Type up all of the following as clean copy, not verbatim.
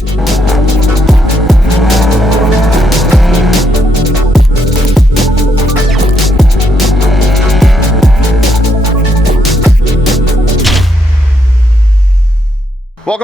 Welcome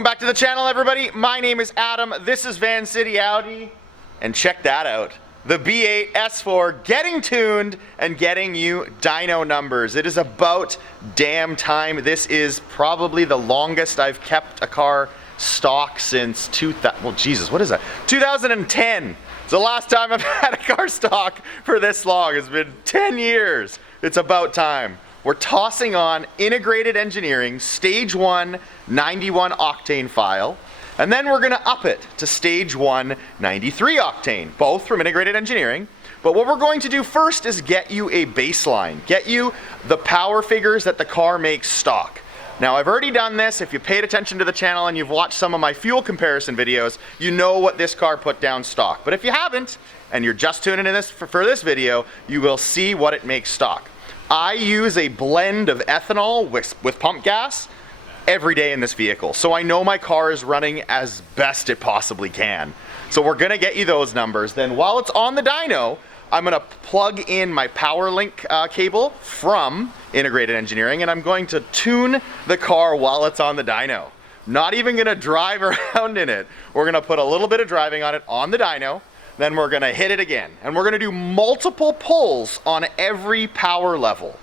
back to the channel, everybody. My name is Adam. This is Vancity Audi, and check that out. The B8 S4 getting tuned and getting you dyno numbers. It is about damn time. This is probably the longest I've kept a car stock since 2010. It's the last time I've had a car stock for this long. It's been 10 years. It's about time. We're tossing on integrated engineering, stage 1, 91 octane file, and then we're gonna up it to stage 1, 93 octane, both from integrated engineering. But what we're going to do first is get you a baseline, get you the power figures that the car makes stock. Now, I've already done this. If you paid attention to the channel and you've watched some of my fuel comparison videos, you know what this car put down stock. But if you haven't, and you're just tuning in this for this video, you will see what it makes stock. I use a blend of ethanol with pump gas every day in this vehicle. So I know my car is running as best it possibly can. So we're gonna get you those numbers. Then while it's on the dyno, I'm gonna plug in my power link cable from integrated engineering, and I'm going to tune the car while it's on the dyno. Not even gonna drive around in it. We're gonna put a little bit of driving on it on the dyno, then we're gonna hit it again. And we're gonna do multiple pulls on every power level.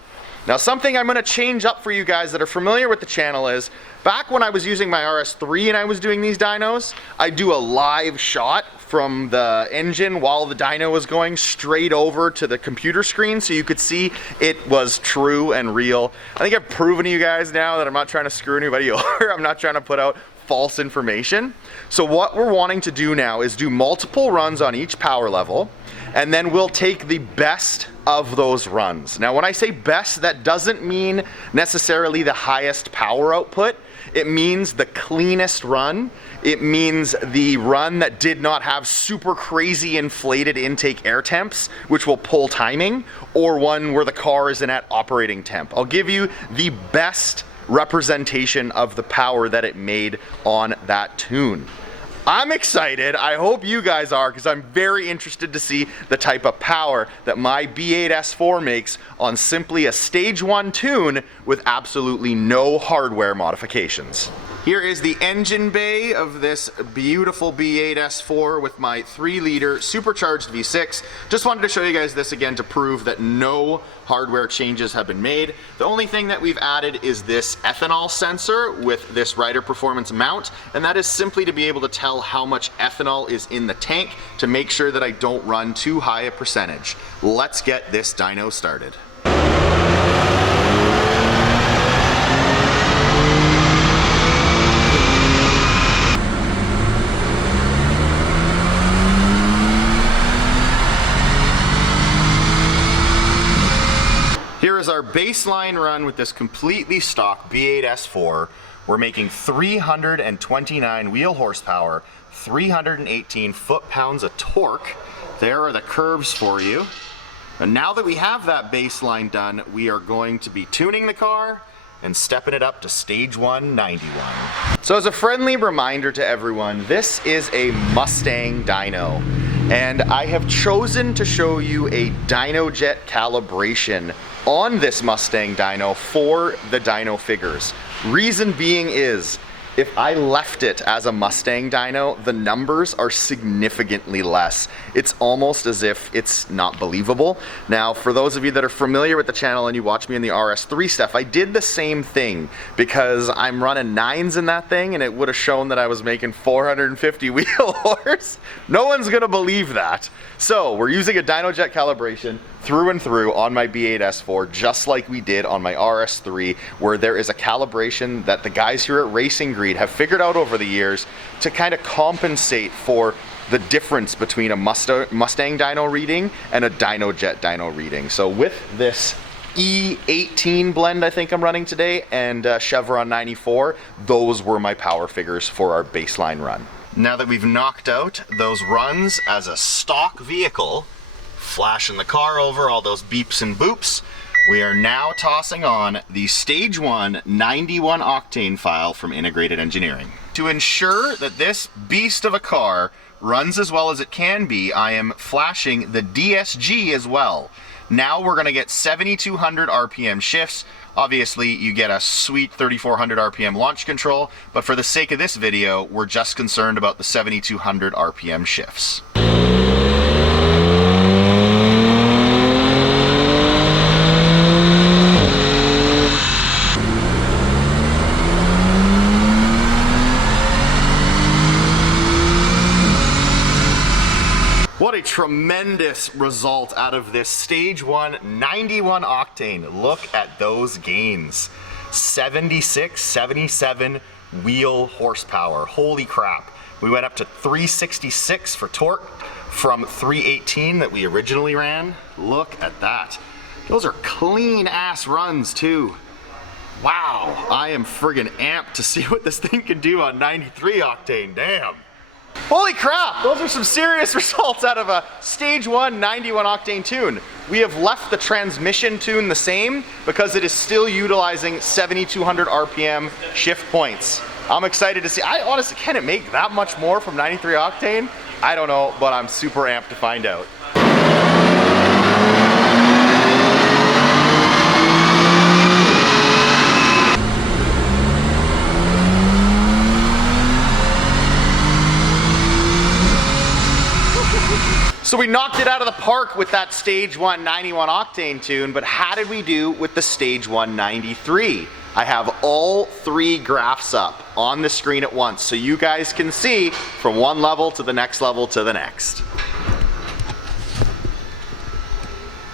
Now, something I'm gonna change up for you guys that are familiar with the channel is, back when I was using my RS3 and I was doing these dynos, I do a live shot from the engine while the dyno was going straight over to the computer screen so you could see it was true and real. I think I've proven to you guys now that I'm not trying to screw anybody over. I'm not trying to put out false information. So what we're wanting to do now is do multiple runs on each power level, and then we'll take the best of those runs. Now, when I say best, that doesn't mean necessarily the highest power output. It means the cleanest run. It means the run that did not have super crazy inflated intake air temps, which will pull timing, or one where the car isn't at operating temp. I'll give you the best representation of the power that it made on that tune. I'm excited. I hope you guys are, because I'm very interested to see the type of power that my B8 S4 makes on simply a stage 1 tune with absolutely no hardware modifications. Here is the engine bay of this beautiful B8 S4 with my 3-liter supercharged V6. Just wanted to show you guys this again to prove that no hardware changes have been made. The only thing that we've added is this ethanol sensor with this rider performance mount, and that is simply to be able to tell how much ethanol is in the tank to make sure that I don't run too high a percentage. Let's get this dyno started. Here is our baseline run with this completely stock B8 S4. We're making 329 wheel horsepower, 318 foot-pounds of torque. There are the curves for you. And now that we have that baseline done, we are going to be tuning the car and stepping it up to stage 1, 91. So as a friendly reminder to everyone, this is a Mustang dyno. And I have chosen to show you a DynoJet calibration on this Mustang dyno for the dyno figures. Reason being is, if I left it as a Mustang dyno, the numbers are significantly less. It's almost as if it's not believable. Now, for those of you that are familiar with the channel and you watch me in the RS3 stuff, I did the same thing because I'm running 9s in that thing and it would have shown that I was making 450 wheel horse. No one's gonna believe that. So we're using a DynoJet calibration through and through on my B8 S4, just like we did on my RS3, where there is a calibration that the guys here at Racing Greed have figured out over the years to kind of compensate for the difference between a Mustang dyno reading and a DynoJet dyno reading. So with this E18 blend I think I'm running today and Chevron 94, those were my power figures for our baseline run. Now that we've knocked out those runs as a stock vehicle, flashing the car over, all those beeps and boops, We are now tossing on the Stage 1 91 octane file from Integrated Engineering. To ensure that this beast of a car runs as well as it can be, I am flashing the DSG as well. Now we're gonna get 7,200 RPM shifts. Obviously, you get a sweet 3,400 RPM launch control, but for the sake of this video, we're just concerned about the 7,200 RPM shifts. What a tremendous result out of this Stage 1 91 octane. Look at those gains. 76, 77 wheel horsepower. Holy crap. We went up to 366 for torque from 318 that we originally ran. Look at that. Those are clean ass runs too. Wow, I am friggin' amped to see what this thing can do on 93 octane, damn. Holy crap, those are some serious results out of a Stage 1 91 octane tune. We have left the transmission tune the same because it is still utilizing 7,200 RPM shift points. I'm excited to see. I honestly, can it make that much more from 93 octane? I don't know, but I'm super amped to find out. So we knocked it out of the park with that Stage 1 91 octane tune, but how did we do with the Stage 1 93? I have all three graphs up on the screen at once so you guys can see from one level to the next level to the next.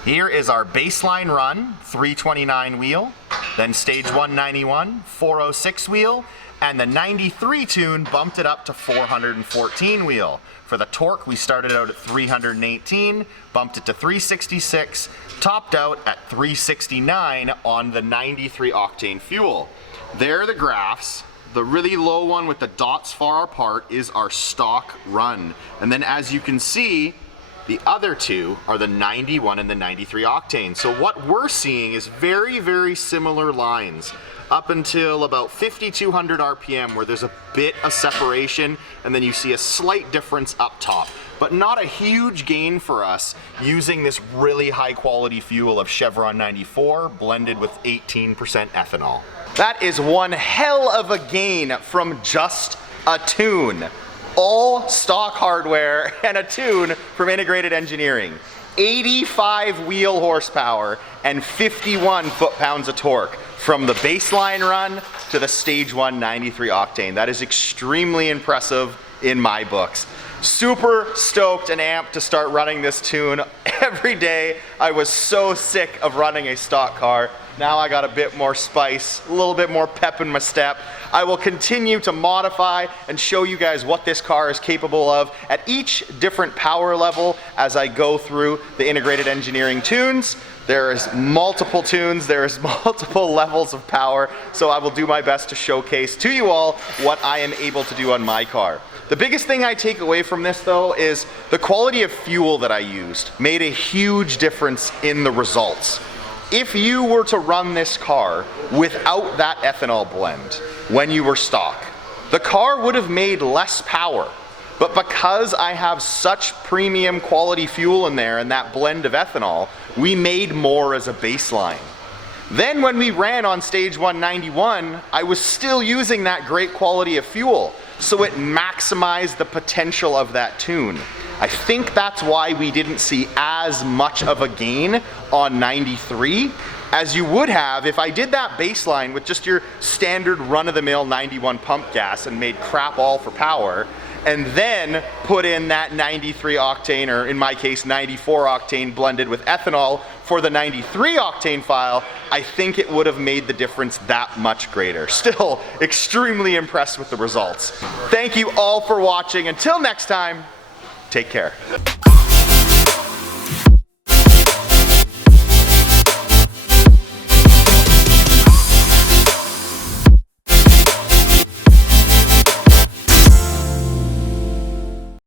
Here is our baseline run, 329 wheel, then Stage 191, 406 wheel, and the 93 tune bumped it up to 414 wheel. For the torque, we started out at 318, bumped it to 366, topped out at 369 on the 93 octane fuel. There are the graphs. The really low one with the dots far apart is our stock run. And then as you can see, the other two are the 91 and the 93 octane. So what we're seeing is very, very similar lines up until about 5,200 RPM where there's a bit of separation and then you see a slight difference up top, but not a huge gain for us using this really high quality fuel of Chevron 94 blended with 18% ethanol. That is one hell of a gain from just a tune. All stock hardware and a tune from Integrated Engineering. 85 wheel horsepower and 51 foot-pounds of torque from the baseline run to the Stage 1 93 octane. That is extremely impressive in my books. Super stoked and amped to start running this tune every day. I was so sick of running a stock car. Now I got a bit more spice, a little bit more pep in my step. I will continue to modify and show you guys what this car is capable of at each different power level as I go through the Integrated Engineering tunes. There is multiple tunes, there is multiple levels of power, so I will do my best to showcase to you all what I am able to do on my car. The biggest thing I take away from this though is the quality of fuel that I used made a huge difference in the results. If you were to run this car without that ethanol blend when you were stock, the car would have made less power. But because I have such premium quality fuel in there and that blend of ethanol, we made more as a baseline. Then when we ran on Stage 191, I was still using that great quality of fuel, so it maximized the potential of that tune. I think that's why we didn't see as much of a gain on 93 as you would have if I did that baseline with just your standard run-of-the-mill 91 pump gas and made crap all for power, and then put in that 93 octane, or in my case 94 octane blended with ethanol for the 93 octane file. I think it would have made the difference that much greater. Still extremely impressed with the results. Thank you all for watching. Until next time, take care.